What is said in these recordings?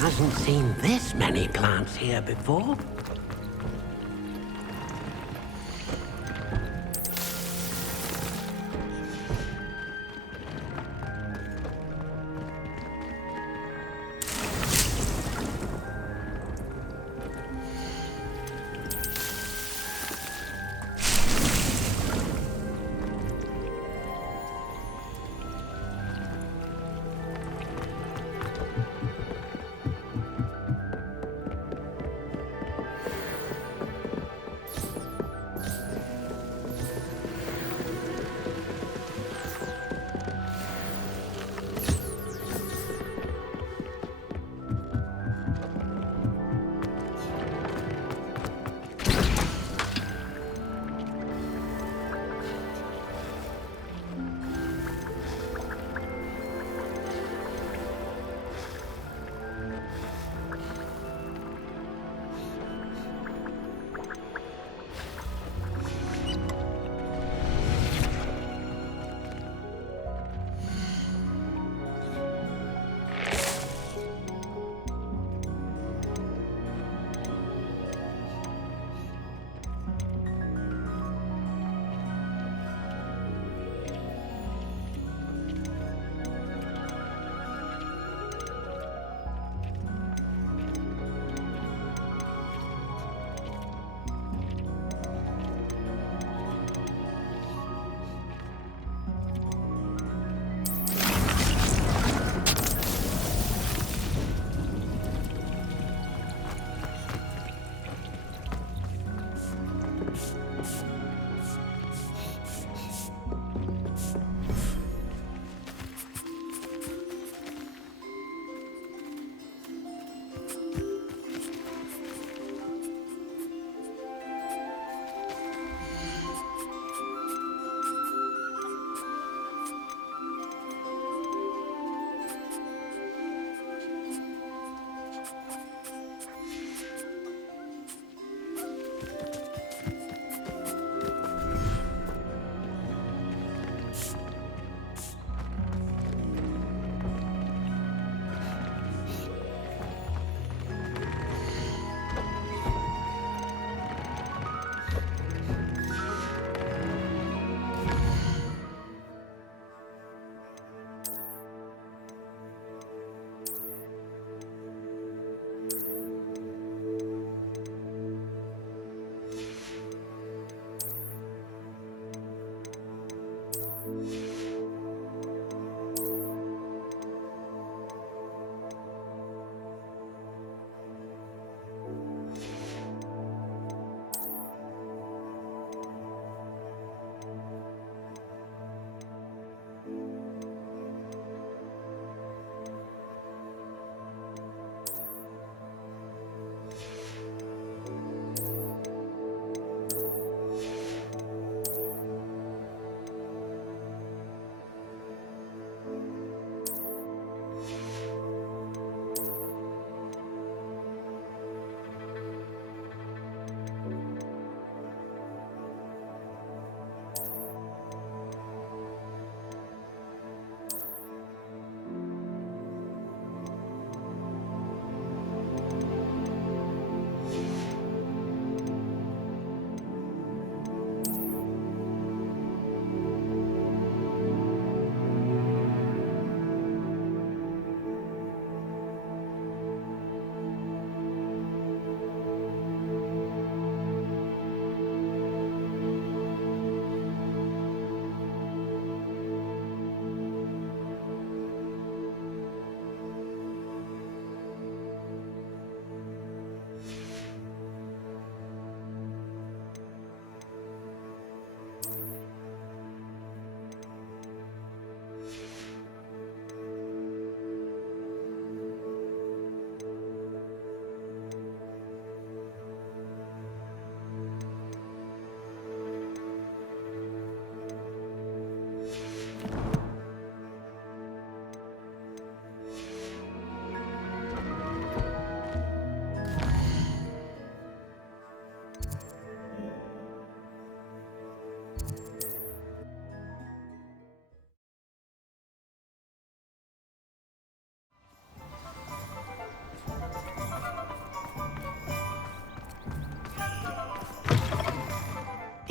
hasn't seen this many plants here before.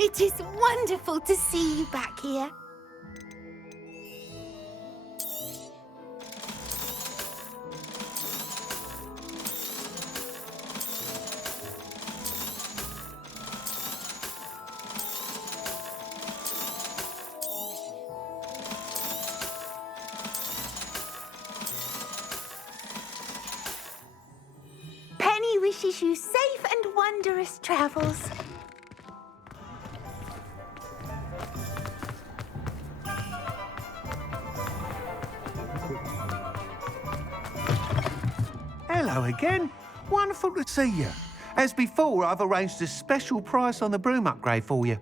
It is wonderful to see you back here. Penny wishes you safe and wondrous travels. Hello again. Wonderful to see you. As before, I've arranged a special price on the broom upgrade for you.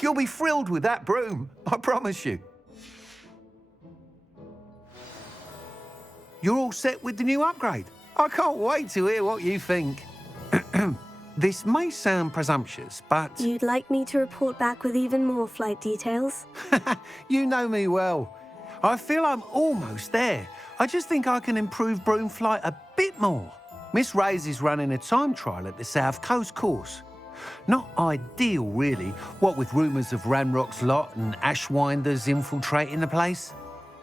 You'll be thrilled with that broom, I promise you. You're all set with the new upgrade. I can't wait to hear what you think. This may sound presumptuous, but... You'd like me to report back with even more flight details? You know me well. I feel I'm almost there. I just think I can improve broom flight a bit more. Miss Ray's is running a time trial at the South Coast course. Not ideal, really, what with rumours of Ranrock's lot and Ashwinders infiltrating the place.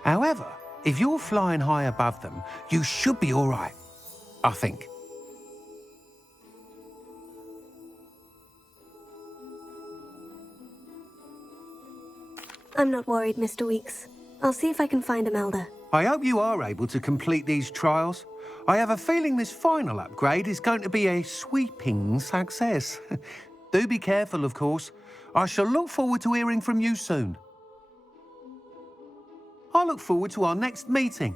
However, if you're flying high above them, you should be all right, I think. I'm not worried, Mr. Weeks. I'll see if I can find Imelda. I hope you are able to complete these trials. I have a feeling this final upgrade is going to be a sweeping success. Do be careful, of course. I shall look forward to hearing from you soon. I look forward to our next meeting.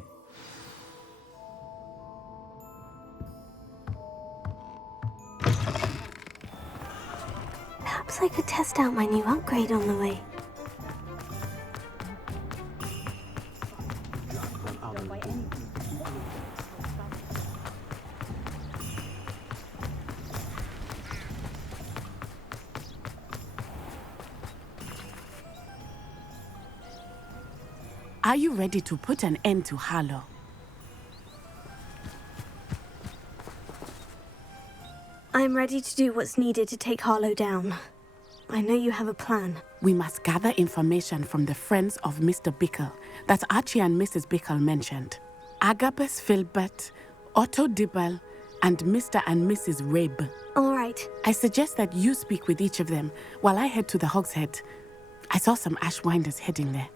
Perhaps I could test out my new upgrade on the way. Are you ready to put an end to Harlow? I'm ready to do what's needed to take Harlow down. I know you have a plan. We must gather information from the friends of Mr. Bickle that Archie and Mrs. Bickle mentioned. Agabus Filbert, Otto Dibble, and Mr. and Mrs. Rabe. All right. I suggest that you speak with each of them while I head to the Hogshead. I saw some Ashwinders heading there.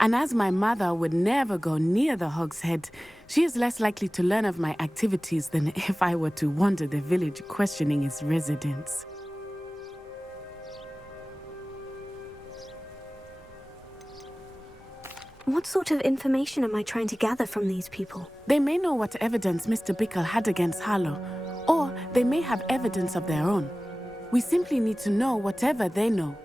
And as my mother would never go near the Hogshead, she is less likely to learn of my activities than if I were to wander the village questioning its residents. What sort of information am I trying to gather from these people? They may know what evidence Mr. Bickle had against Harlow, or they may have evidence of their own. We simply need to know whatever they know.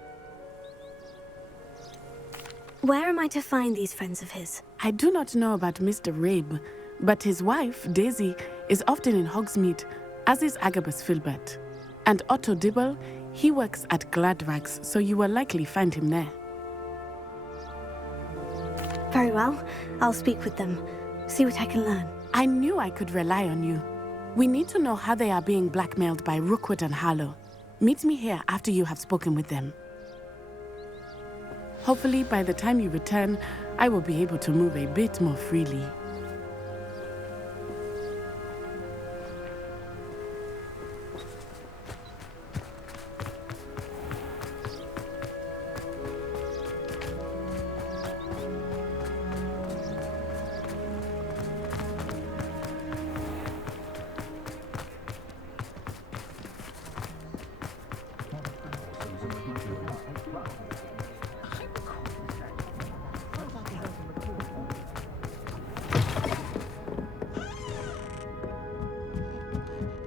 Where am I to find these friends of his? I do not know about Mr. Rabe, but his wife, Daisy, is often in Hogsmeade, as is Agabus Filbert. And Otto Dibble, he works at Gladrags, so you will likely find him there. Very well. I'll speak with them. See what I can learn. I knew I could rely on you. We need to know how they are being blackmailed by Rookwood and Harlow. Meet me here after you have spoken with them. Hopefully, by the time you return, I will be able to move a bit more freely.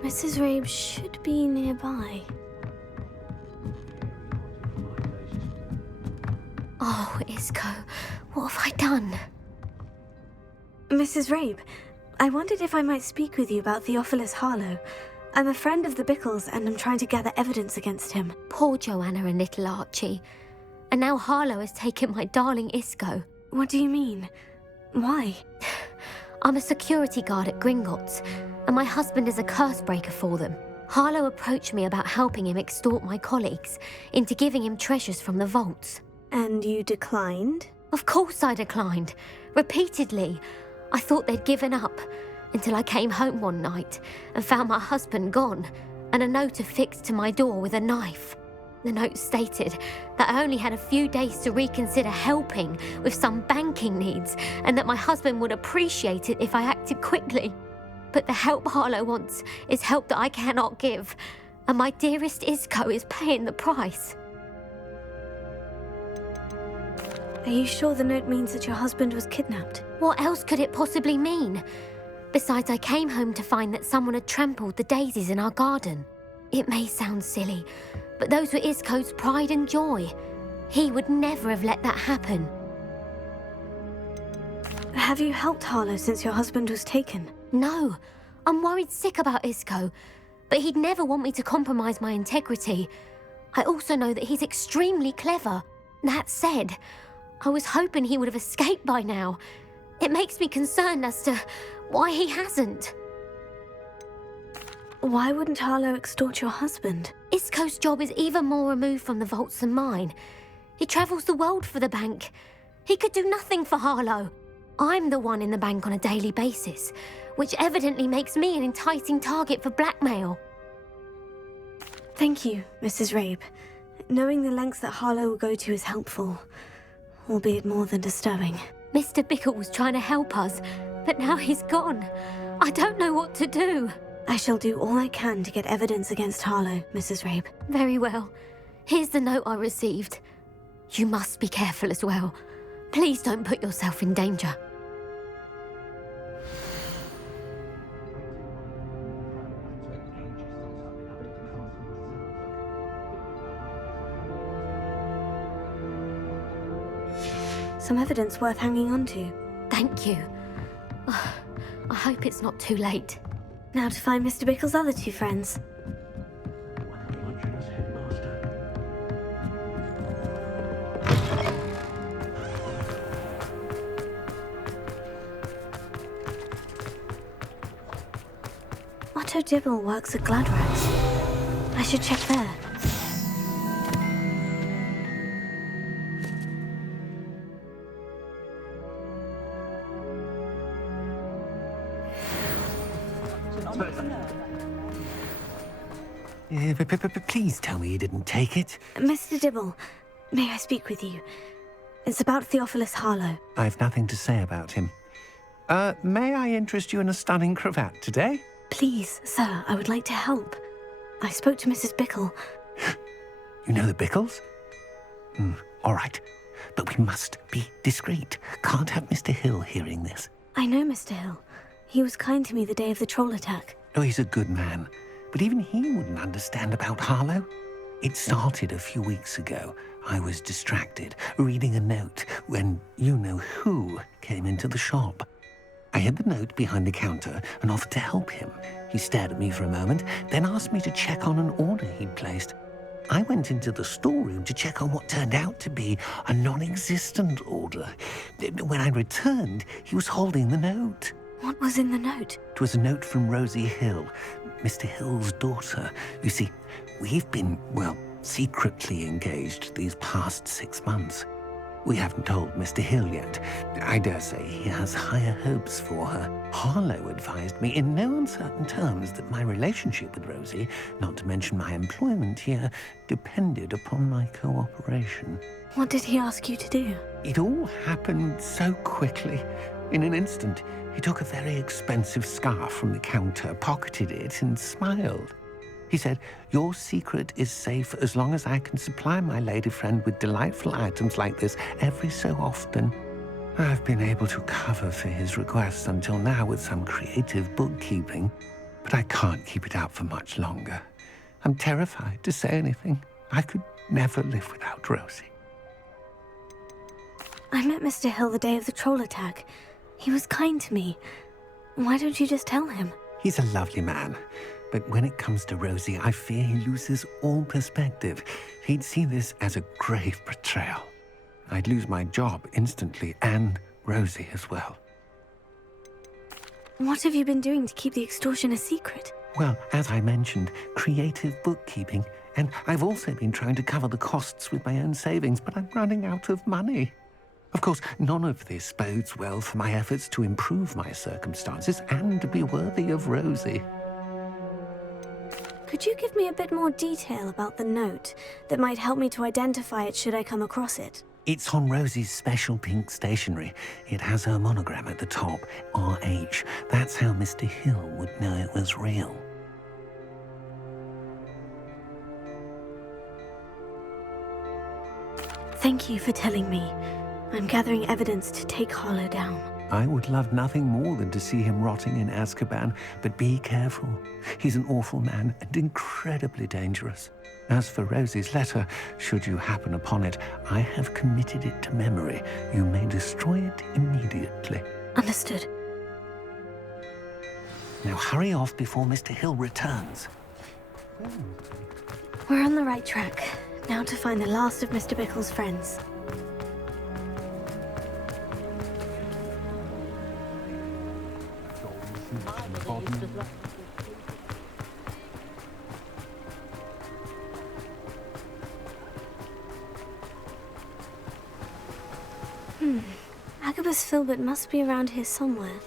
Mrs. Rabe should be nearby. Oh, Isco, what have I done? Mrs. Rabe, I wondered if I might speak with you about Theophilus Harlow. I'm a friend of the Bickles and I'm trying to gather evidence against him. Poor Joanna and little Archie. And now Harlow has taken my darling Isco. What do you mean? Why? I'm a security guard at Gringotts, and my husband is a curse breaker for them. Harlow approached me about helping him extort my colleagues into giving him treasures from the vaults. And you declined? Of course I declined. Repeatedly. I thought they'd given up, until I came home one night and found my husband gone, and a note affixed to my door with a knife. The note stated that I only had a few days to reconsider helping with some banking needs, and that my husband would appreciate it if I acted quickly. But the help Harlow wants is help that I cannot give, and my dearest Isco is paying the price. Are you sure the note means that your husband was kidnapped? What else could it possibly mean? Besides, I came home to find that someone had trampled the daisies in our garden. It may sound silly, but those were Isco's pride and joy. He would never have let that happen. Have you helped Harlow since your husband was taken? No, I'm worried sick about Isco, but he'd never want me to compromise my integrity. I also know that he's extremely clever. That said, I was hoping he would have escaped by now. It makes me concerned as to why he hasn't. Why wouldn't Harlow extort your husband? Isco's job is even more removed from the vaults than mine. He travels the world for the bank. He could do nothing for Harlow. I'm the one in the bank on a daily basis, which evidently makes me an enticing target for blackmail. Thank you, Mrs. Rabe. Knowing the lengths that Harlow will go to is helpful, albeit more than disturbing. Mr. Bickle was trying to help us, but now he's gone. I don't know what to do. I shall do all I can to get evidence against Harlow, Mrs. Rabe. Very well. Here's the note I received. You must be careful as well. Please don't put yourself in danger. Some evidence worth hanging on to. Thank you. I hope it's not too late. Now to find Mr. Bickle's other two friends. Otto Dibble works at Gladrax. I should check there. Please tell me you didn't take it. Mr. Dibble, may I speak with you? It's about Theophilus Harlow. I've nothing to say about him. May I interest you in a stunning cravat today? Please, sir, I would like to help. I spoke to Mrs. Bickle. You know the Bickles? All right. But we must be discreet. Can't have Mr. Hill hearing this. I know Mr. Hill. He was kind to me the day of the troll attack. Oh, he's a good man. But even he wouldn't understand about Harlow. It started a few weeks ago. I was distracted, reading a note, when you-know-who came into the shop. I hid the note behind the counter and offered to help him. He stared at me for a moment, then asked me to check on an order he'd placed. I went into the storeroom to check on what turned out to be a non-existent order. When I returned, he was holding the note. What was in the note? It was a note from Rosie Hill, Mr. Hill's daughter. You see, we've been, secretly engaged these past 6 months. We haven't told Mr. Hill yet. I dare say he has higher hopes for her. Harlow advised me in no uncertain terms that my relationship with Rosie, not to mention my employment here, depended upon my cooperation. What did he ask you to do? It all happened so quickly. In an instant, he took a very expensive scarf from the counter, pocketed it, and smiled. He said, "Your secret is safe as long as I can supply my lady friend with delightful items like this every so often." I've been able to cover for his requests until now with some creative bookkeeping, but I can't keep it out for much longer. I'm terrified to say anything. I could never live without Rosie. I met Mr. Hill the day of the troll attack. He was kind to me. Why don't you just tell him? He's a lovely man. But when it comes to Rosie, I fear he loses all perspective. He'd see this as a grave betrayal. I'd lose my job instantly, and Rosie as well. What have you been doing to keep the extortion a secret? Well, as I mentioned, creative bookkeeping. And I've also been trying to cover the costs with my own savings, but I'm running out of money. Of course, none of this bodes well for my efforts to improve my circumstances and to be worthy of Rosie. Could you give me a bit more detail about the note that might help me to identify it should I come across it? It's on Rosie's special pink stationery. It has her monogram at the top, RH. That's how Mr. Hill would know it was real. Thank you for telling me. I'm gathering evidence to take Harlow down. I would love nothing more than to see him rotting in Azkaban, but be careful. He's an awful man and incredibly dangerous. As for Rosie's letter, should you happen upon it, I have committed it to memory. You may destroy it immediately. Understood. Now hurry off before Mr. Hill returns. We're on the right track. Now to find the last of Mr. Bickle's friends. Agabus Filbert must be around here somewhere.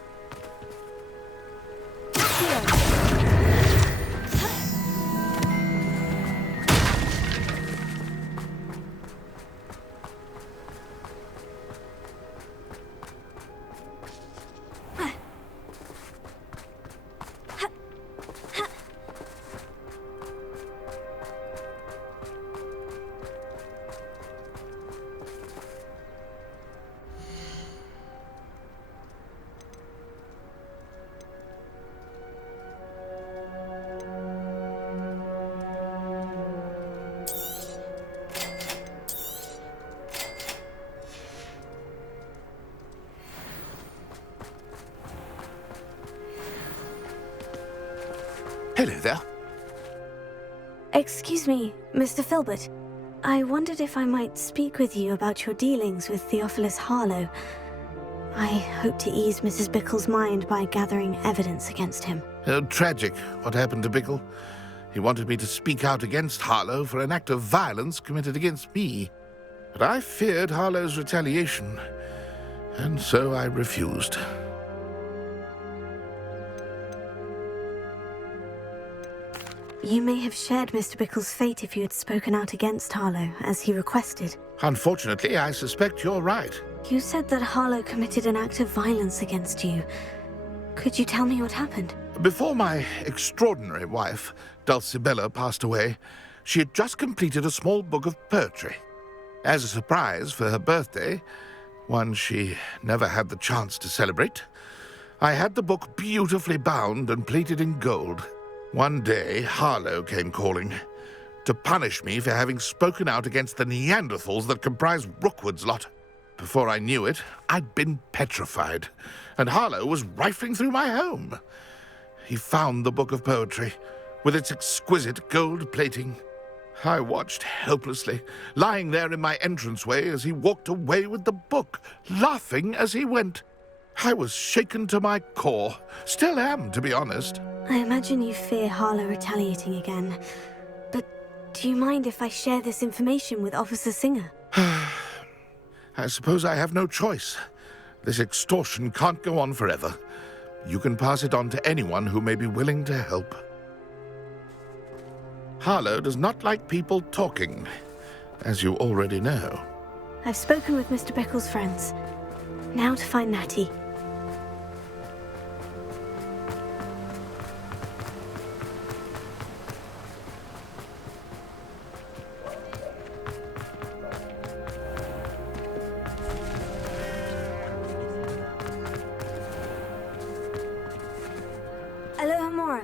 Hello there. Excuse me, Mr. Filbert. I wondered if I might speak with you about your dealings with Theophilus Harlow. I hope to ease Mrs. Bickle's mind by gathering evidence against him. Tragic, what happened to Bickle. He wanted me to speak out against Harlow for an act of violence committed against me. But I feared Harlow's retaliation, and so I refused. You may have shared Mr. Bickle's fate if you had spoken out against Harlow, as he requested. Unfortunately, I suspect you're right. You said that Harlow committed an act of violence against you. Could you tell me what happened? Before my extraordinary wife, Dulcibella, passed away, she had just completed a small book of poetry. As a surprise for her birthday, one she never had the chance to celebrate, I had the book beautifully bound and plated in gold. One day, Harlow came calling to punish me for having spoken out against the Neanderthals that comprise Rookwood's lot. Before I knew it, I'd been petrified, and Harlow was rifling through my home. He found the book of poetry, with its exquisite gold plating. I watched helplessly, lying there in my entranceway as he walked away with the book, laughing as he went. I was shaken to my core. Still am, to be honest. I imagine you fear Harlow retaliating again. But do you mind if I share this information with Officer Singer? I suppose I have no choice. This extortion can't go on forever. You can pass it on to anyone who may be willing to help. Harlow does not like people talking, as you already know. I've spoken with Mr. Bickle's friends. Now to find Natty. Aloha Mora.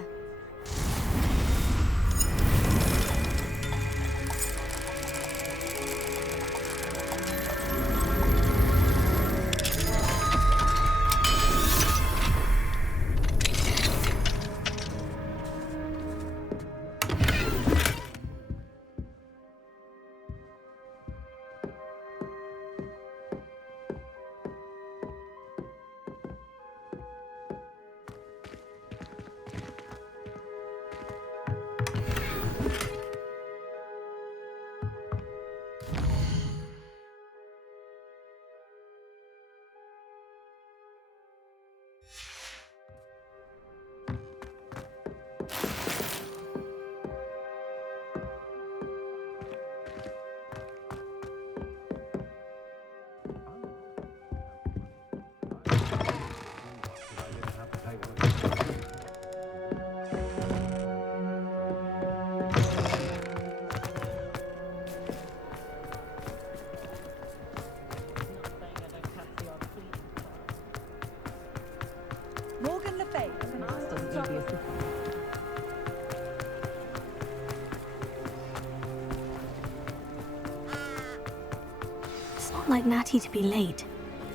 like Natty to be late.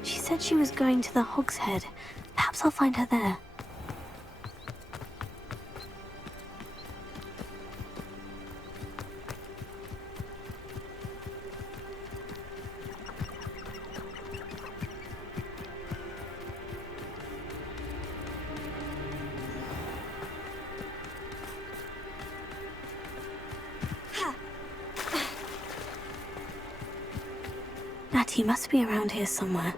She said she was going to the Hog's Head. Perhaps I'll find her there. Natty must be around here somewhere.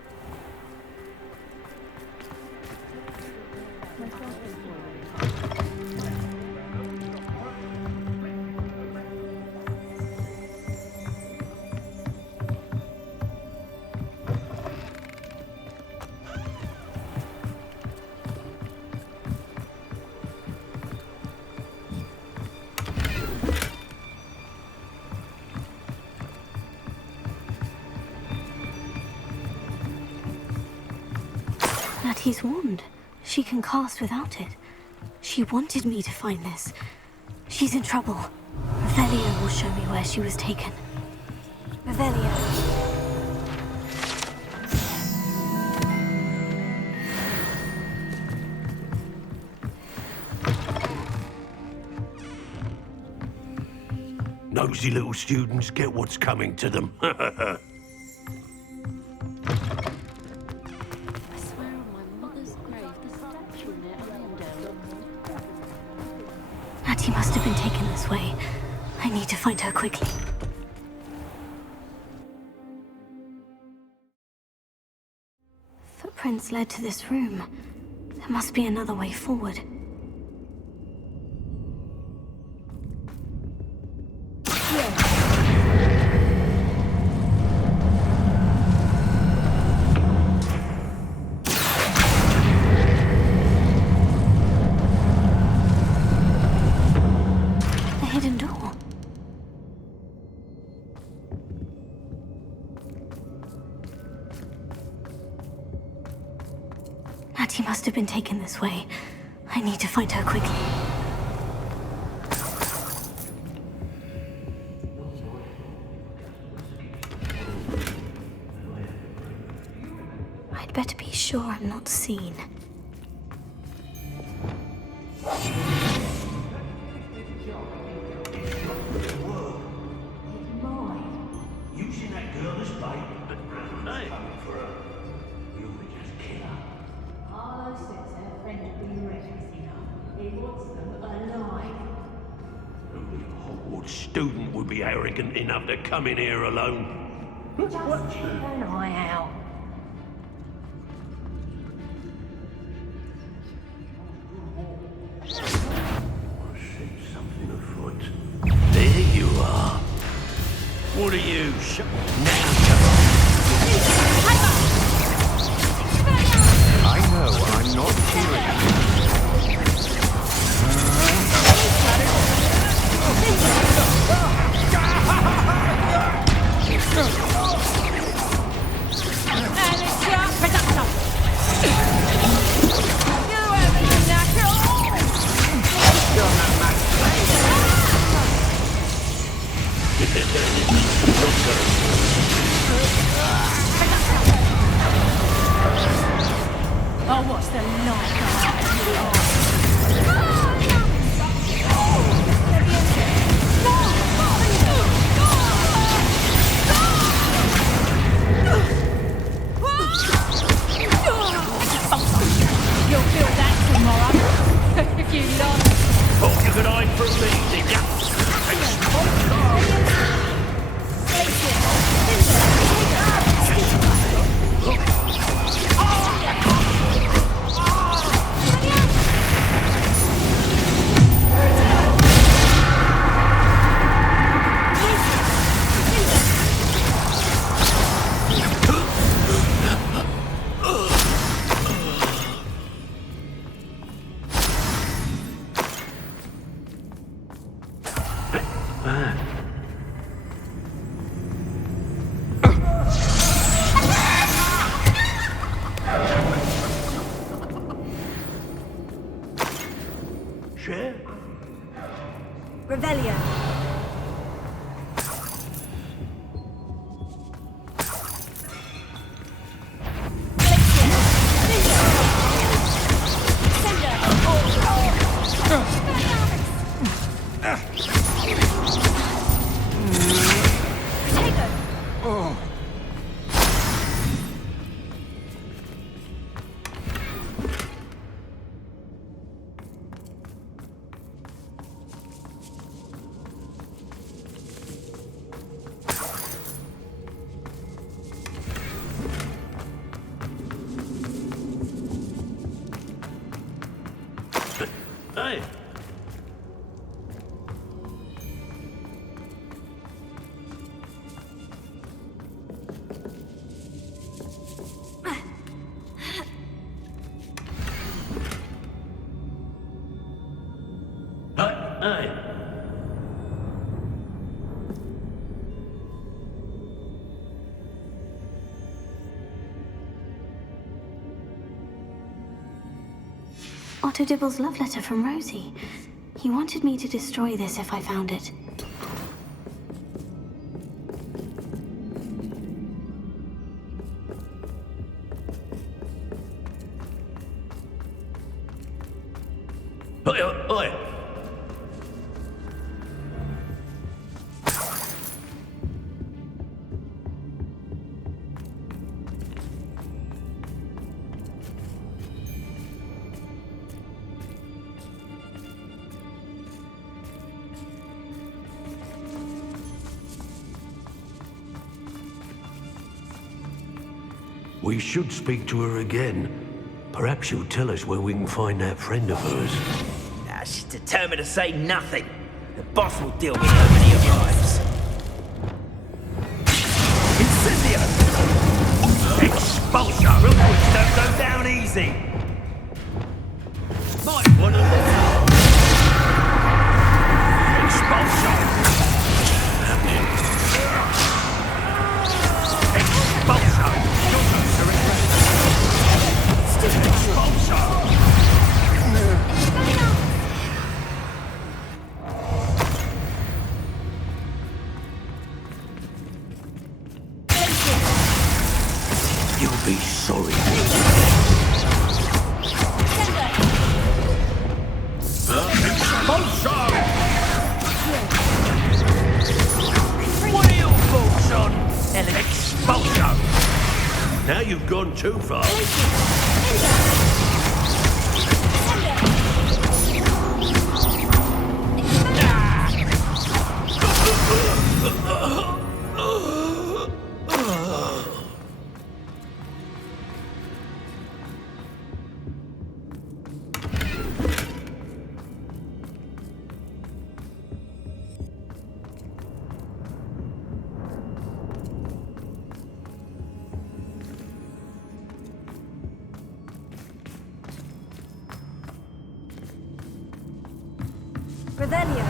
Natty's wand. She can cast without it. She wanted me to find this. She's in trouble. Revelio will show me where she was taken. Revelio. Nosy little students get what's coming to them. Natty must have been taken this way. I need to find her quickly. Footprints led to this room. There must be another way forward. Natty must have been taken this way. I need to find her quickly. I'd better be sure I'm not seen. Using that girl as bait. Hey. For her. You would just kill her. Arlo says her friend will be rescuing her. He wants them alive. Only a Hogwarts student would be arrogant enough to come in here alone. Just keep an eye out. I see something afoot. There you are. What are you? I know I'm not hearing. Oh, what's the light? You'll feel that tomorrow, if you like. Thought you could hide from me, did ya? Otto Dibble's love letter from Rosie. He wanted me to destroy this if I found it. Oi, oi, oi. We should speak to her again. Perhaps she'll tell us where we can find that friend of hers. She's determined to say nothing. The boss will deal with her when he arrives. Incendio! Expulsion! Hogwarts don't go down easy. Might want to listen. Expulsion! Expulsion! Expulsion! You'll be sorry. Expulsion! What are your thoughts on expulsion? Now you've gone too far. Revelio.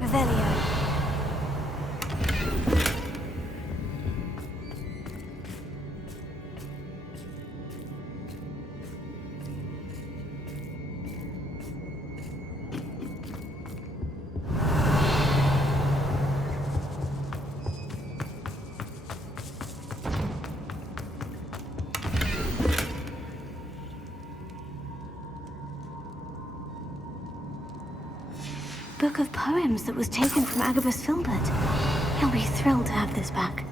Revelio. Book of poems that was taken from Agabus Filbert. He'll be thrilled to have this back.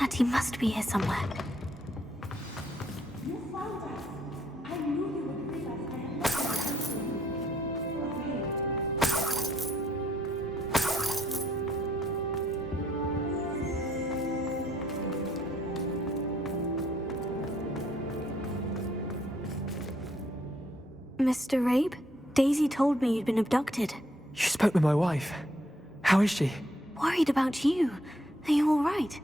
Natty must be here somewhere. You found us. I knew you would bring us. I had nothing Mr. Rabe, Daisy told me you'd been abducted. You spoke with my wife. How is she? Worried about you. Are you all right?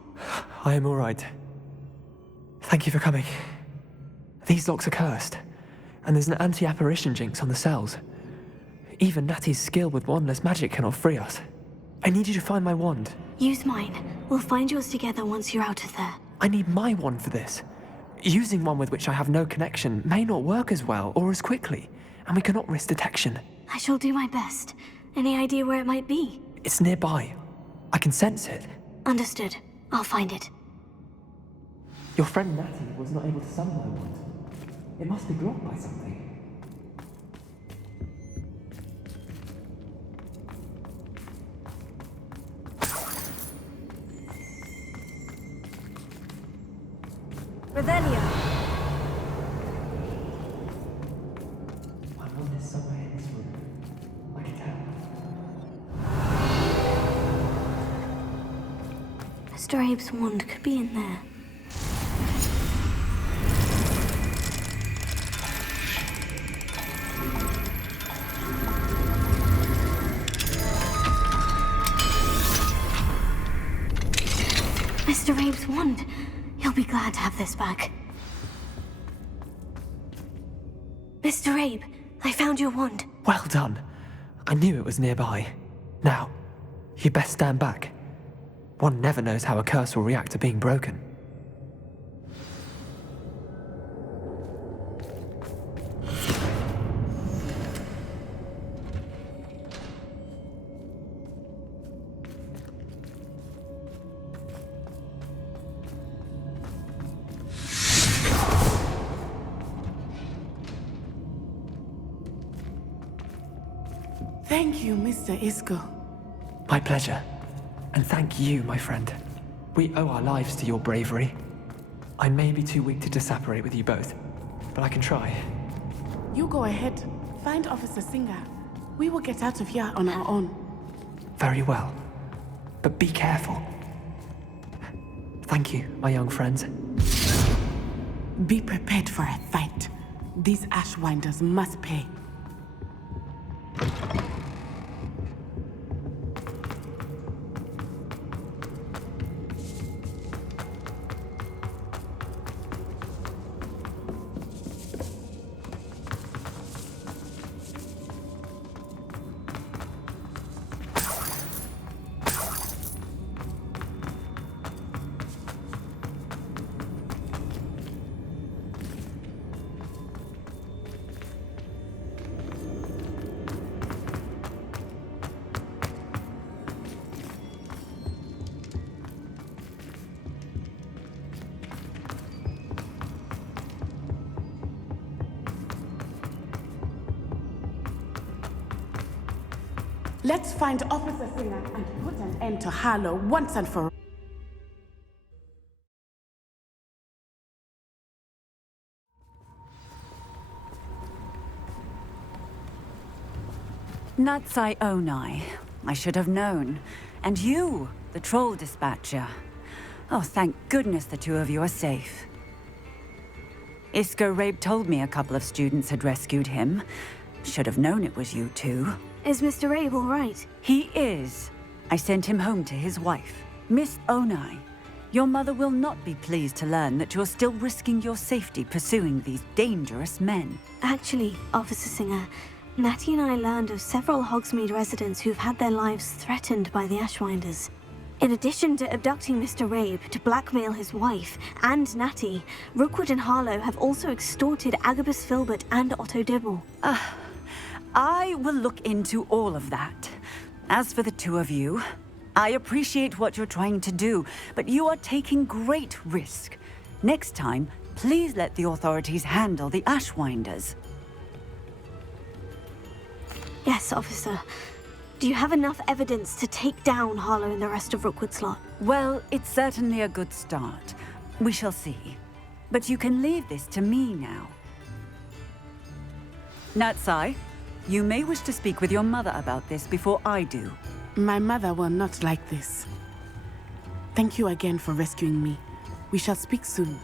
I am all right. Thank you for coming. These locks are cursed, and there's an anti-apparition jinx on the cells. Even Natty's skill with wandless magic cannot free us. I need you to find my wand. Use mine. We'll find yours together once you're out of there. I need my wand for this. Using one with which I have no connection may not work as well or as quickly, and we cannot risk detection. I shall do my best. Any idea where it might be? It's nearby. I can sense it. Understood. I'll find it. Your friend Natty was not able to summon my wand. It must be blocked by something. Revelio. My wand is somewhere in this room. I can tell. Mr. Abe's wand could be in there. Mr. Rabe's wand. He'll be glad to have this back. Mr. Rabe, I found your wand. Well done. I knew it was nearby. Now, you best stand back. One never knows how a curse will react to being broken. Thank you, Mr. Isco. My pleasure. And thank you, my friend. We owe our lives to your bravery. I may be too weak to disapparate with you both, but I can try. You go ahead. Find Officer Singer. We will get out of here on our own. Very well. But be careful. Thank you, my young friends. Be prepared for a fight. These Ashwinders must pay. Let's find Officer Singer and put an end to Harlow once and for all. Natsai Onai. I should have known. And you, the troll dispatcher. Oh, thank goodness the two of you are safe. Isco Rabe told me a couple of students had rescued him. Should have known it was you two. Is Mr. Rabe all right? He is. I sent him home to his wife. Miss Onai, your mother will not be pleased to learn that you're still risking your safety pursuing these dangerous men. Actually, Officer Singer, Natty and I learned of several Hogsmeade residents who've had their lives threatened by the Ashwinders. In addition to abducting Mr. Rabe to blackmail his wife and Natty, Rookwood and Harlow have also extorted Agabus Filbert and Otto Dibble. I will look into all of that. As for the two of you, I appreciate what you're trying to do, but you are taking great risk. Next time, please let the authorities handle the Ashwinders. Yes, officer. Do you have enough evidence to take down Harlow and the rest of Rookwood's lot? Well, it's certainly a good start. We shall see. But you can leave this to me now. Natsai, you may wish to speak with your mother about this before I do. My mother will not like this. Thank you again for rescuing me. We shall speak soon.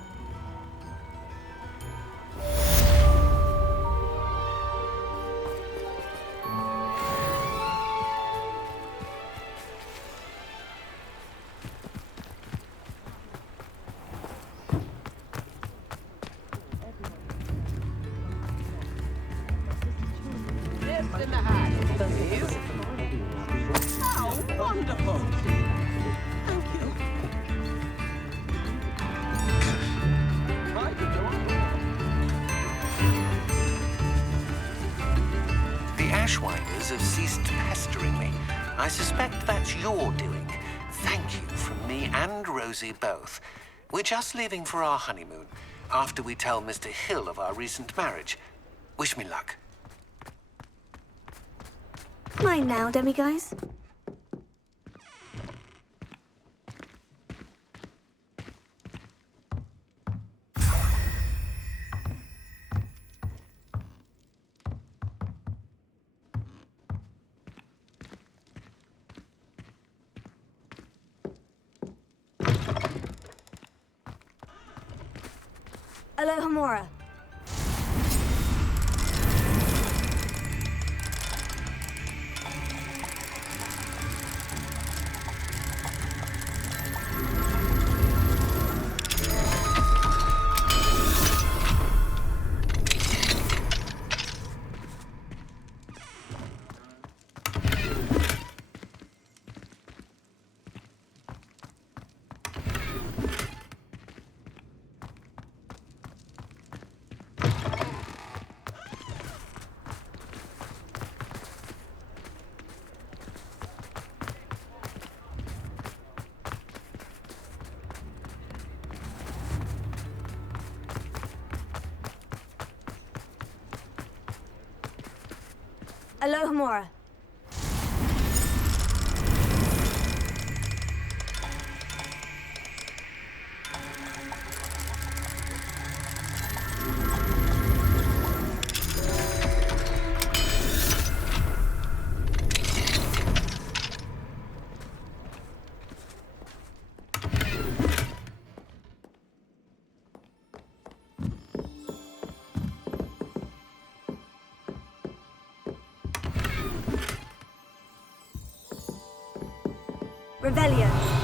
Ashwinders have ceased pestering me. I suspect that's your doing. Thank you from me and Rosie both. We're just leaving for our honeymoon, after we tell Mr. Hill of our recent marriage. Wish me luck. Mine now, demiguise. Alohomora. Alohomora. Revelio.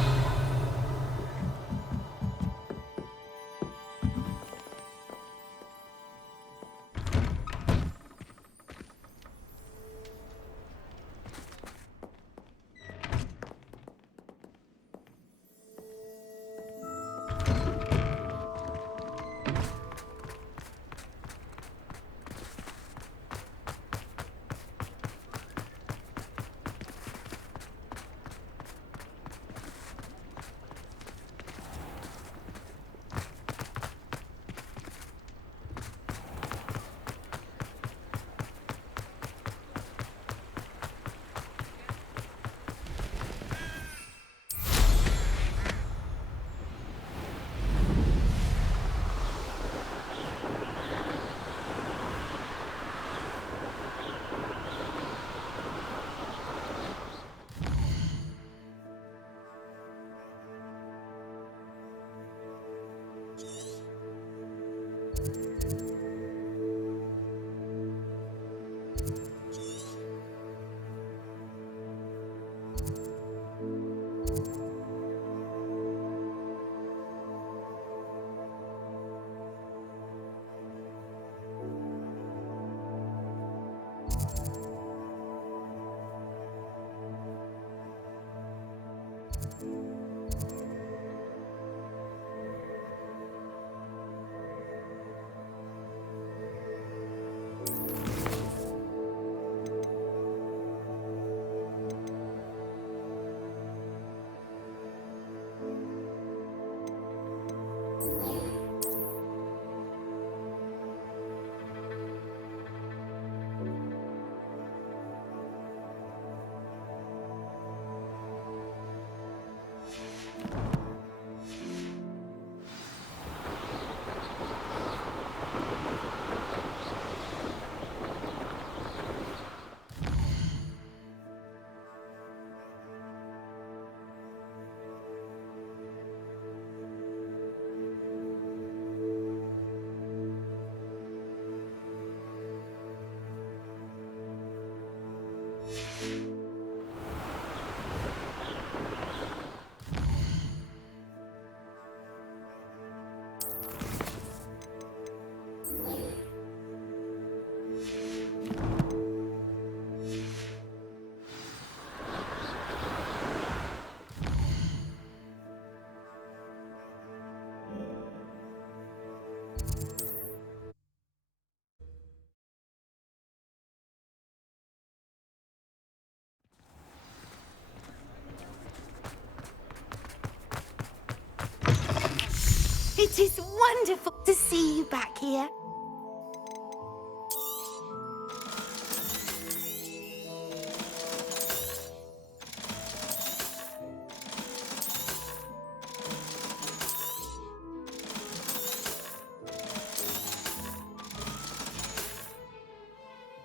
It is wonderful to see you back here.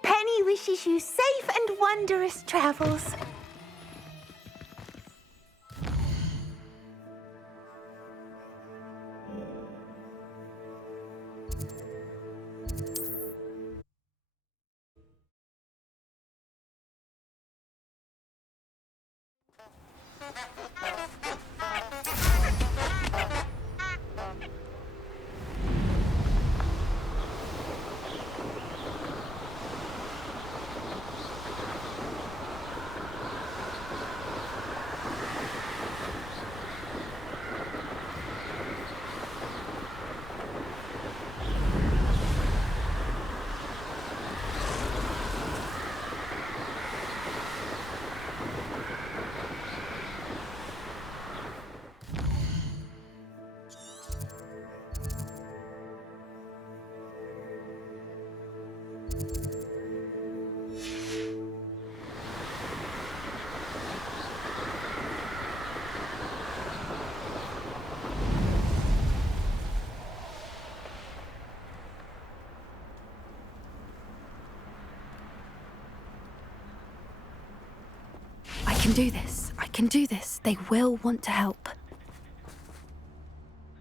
Penny wishes you safe and wondrous travels. I can do this. I can do this. They will want to help.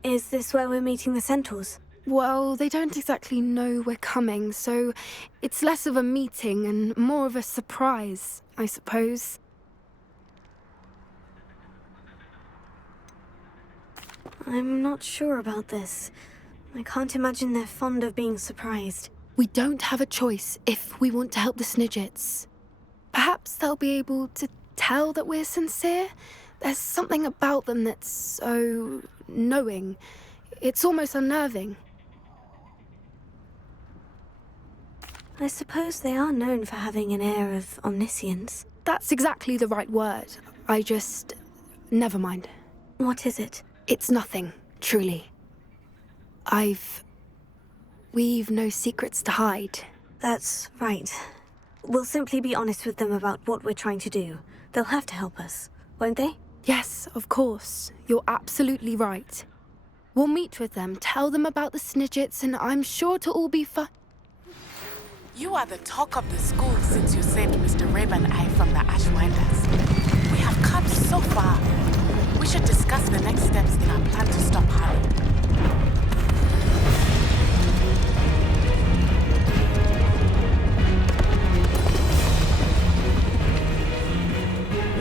Is this where we're meeting the centaurs? Well, they don't exactly know we're coming, so it's less of a meeting and more of a surprise, I suppose. I'm not sure about this. I can't imagine they're fond of being surprised. We don't have a choice if we want to help the Snidgets. Perhaps they'll be able to tell that we're sincere. There's something about them that's so knowing. It's almost unnerving. I suppose they are known for having an air of omniscience. That's exactly the right word. Never mind. What is it? It's nothing, truly. We've no secrets to hide. That's right. We'll simply be honest with them about what we're trying to do. They'll have to help us, won't they? Yes, of course. You're absolutely right. We'll meet with them, tell them about the Snidgets, and I'm sure it'll all be fun. You are the talk of the school since you saved Mr. Rabe and I from the Ashwinders. We have come so far. We should discuss the next steps in our plan to stop Harlow.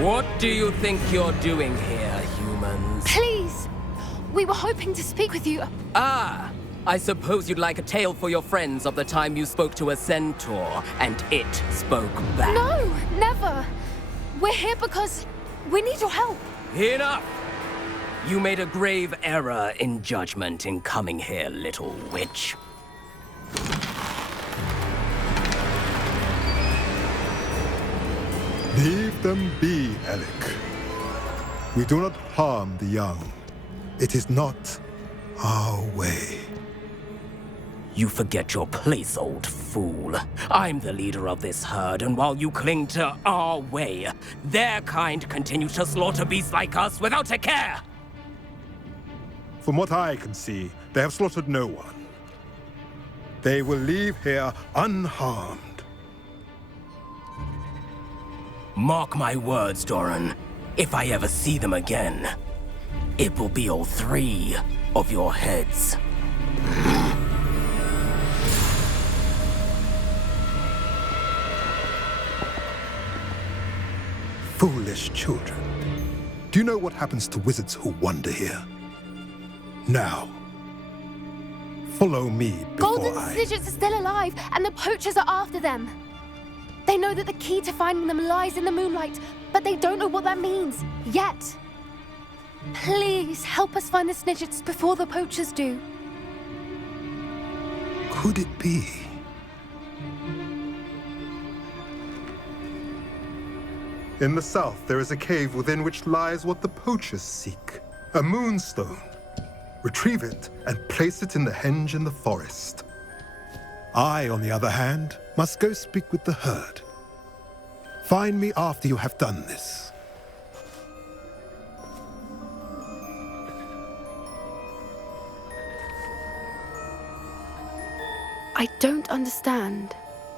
What do you think you're doing here, humans? Please! We were hoping to speak with you. Ah! I suppose you'd like a tale for your friends of the time you spoke to a centaur, and it spoke back. No! Never! We're here because we need your help. Enough! You made a grave error in judgment in coming here, little witch. Leave them be, Alec. We do not harm the young. It is not our way. You forget your place, old fool. I'm the leader of this herd, and while you cling to our way, their kind continue to slaughter beasts like us without a care! From what I can see, they have slaughtered no one. They will leave here unharmed. Mark my words, Doran. If I ever see them again, it will be all 3 of your heads. Foolish children. Do you know what happens to wizards who wander here? Now, follow me before Golden Snidgets are still alive, and the poachers are after them. They know that the key to finding them lies in the moonlight, but they don't know what that means, yet. Please, help us find the Snidgets before the poachers do. Could it be? In the south, there is a cave within which lies what the poachers seek. A moonstone. Retrieve it and place it in the henge in the forest. I, on the other hand, must go speak with the herd. Find me after you have done this. I don't understand.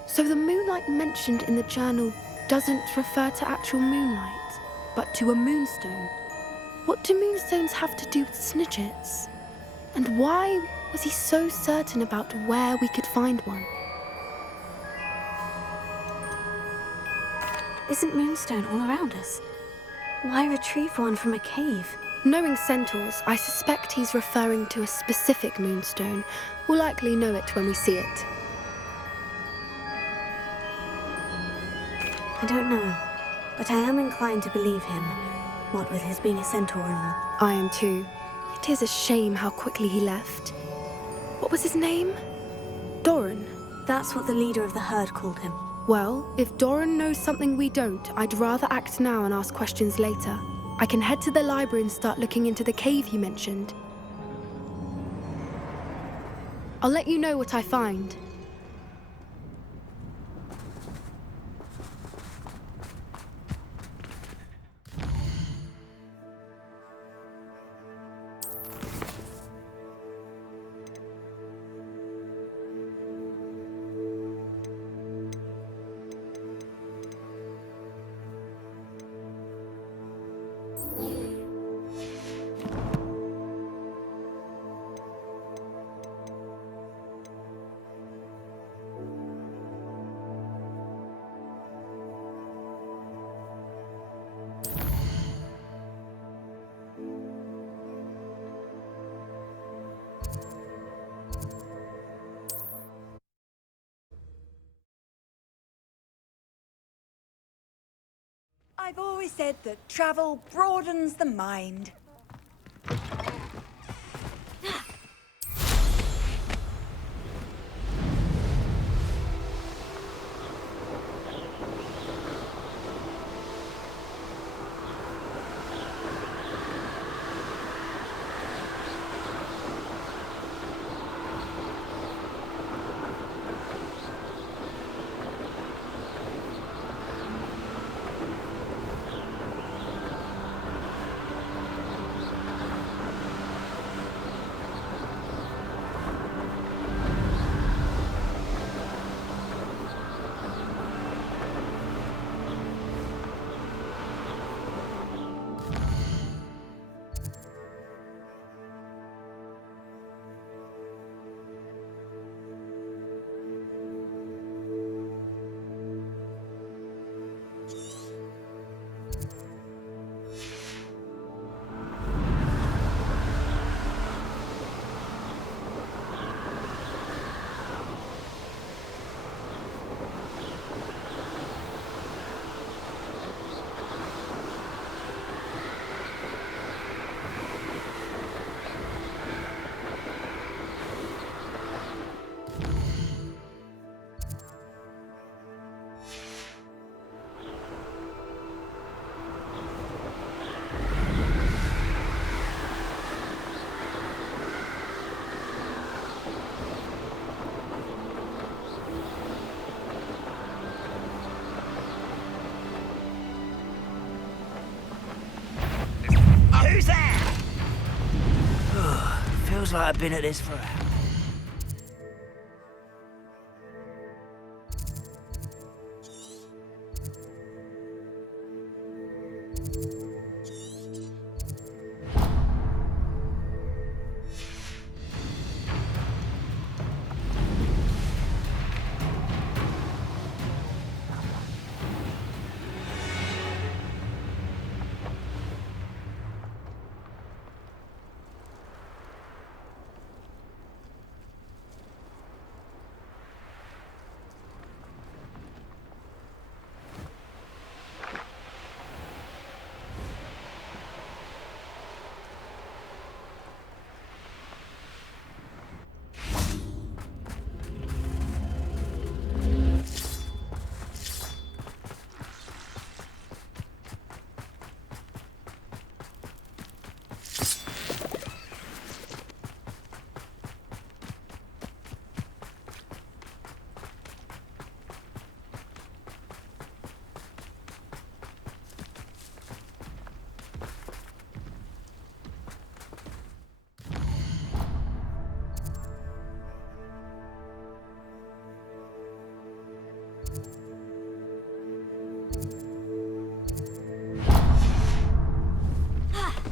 So the moonlight mentioned in the journal doesn't refer to actual moonlight, but to a moonstone. What do moonstones have to do with Snidgets? And why was he so certain about where we could find one? Isn't moonstone all around us? Why retrieve one from a cave? Knowing centaurs, I suspect he's referring to a specific moonstone. We'll likely know it when we see it. I don't know, but I am inclined to believe him, what with his being a centaur and all. I am too. It is a shame how quickly he left. What was his name? Doran. That's what the leader of the herd called him. Well, if Doran knows something we don't, I'd rather act now and ask questions later. I can head to the library and start looking into the cave he mentioned. I'll let you know what I find. I've always said that travel broadens the mind. Who's there? Feels like I've been at this for hours.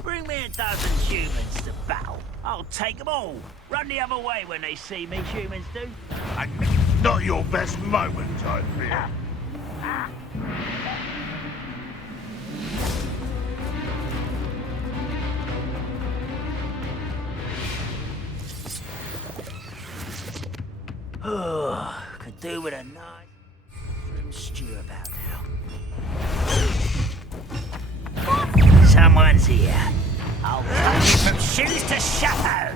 Bring me a dozen humans to battle. I'll take them all. Run the other way when they see me, humans do. Not your best moment, I fear. Oh, could do with a nice shrimp stew about now. Someone's here. I'll cut you from shoes to chapeau.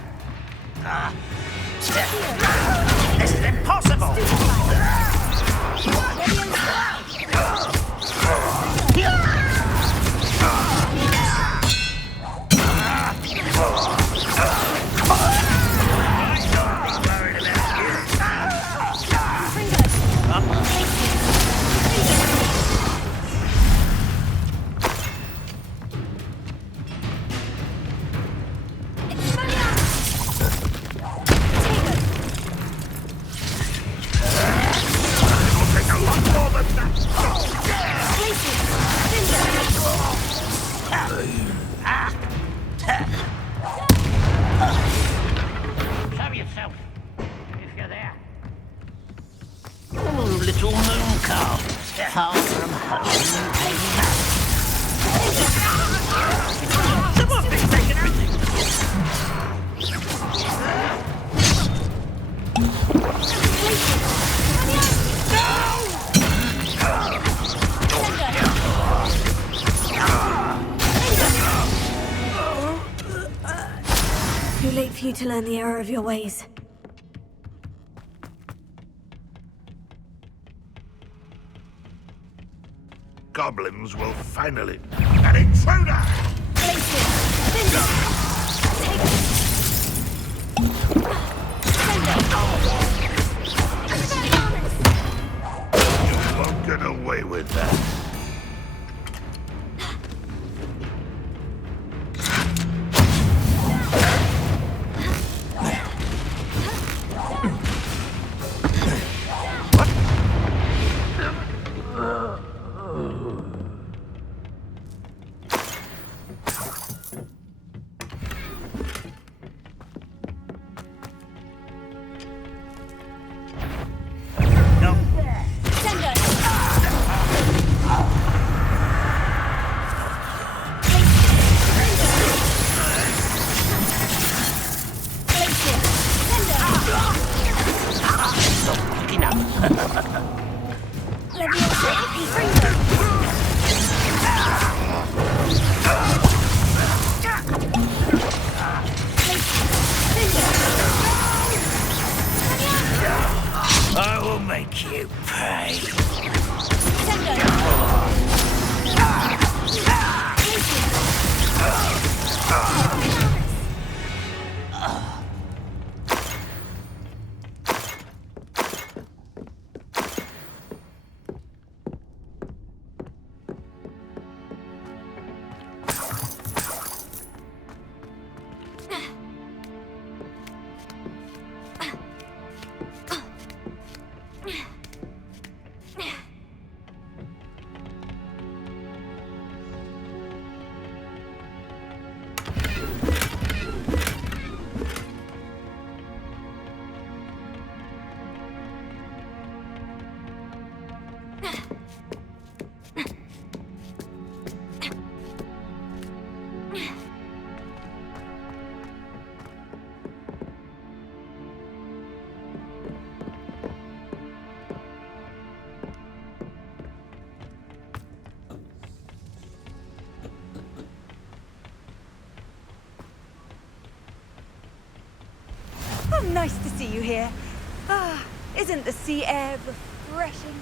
This is impossible. you to learn the error of your ways. Goblins will finally... An intruder! You won't get away with that. I will make you pay. Oh, nice to see you here. Ah, isn't the sea air refreshing?